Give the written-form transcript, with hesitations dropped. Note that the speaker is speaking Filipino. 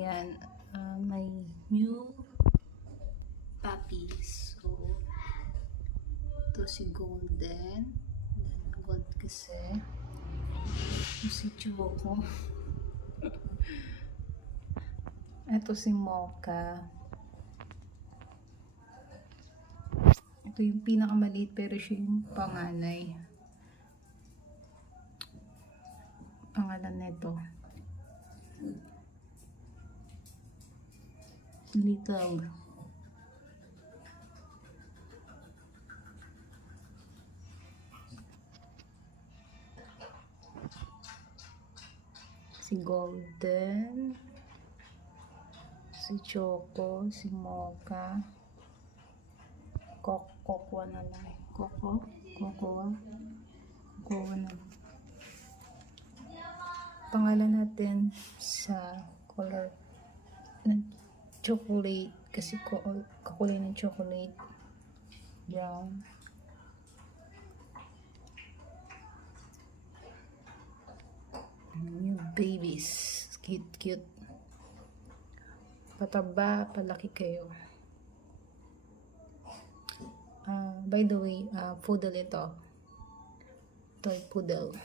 Ayan, may new puppies. So, ito si Golden. Gold kasi. Ito si Choco. Ito si Mocha. Ito yung pinakamaliit pero siya yung panganay. Pangalan nito. Little. Si Golden. Si Choco. Si Mocha. Coco na lang. Coco na lang. Pangalan natin sa color ng chocolate kasi kakulay ng chocolate brown. New babies, cute pataba, palaki kayo. By the way, poodle ito toy poodle.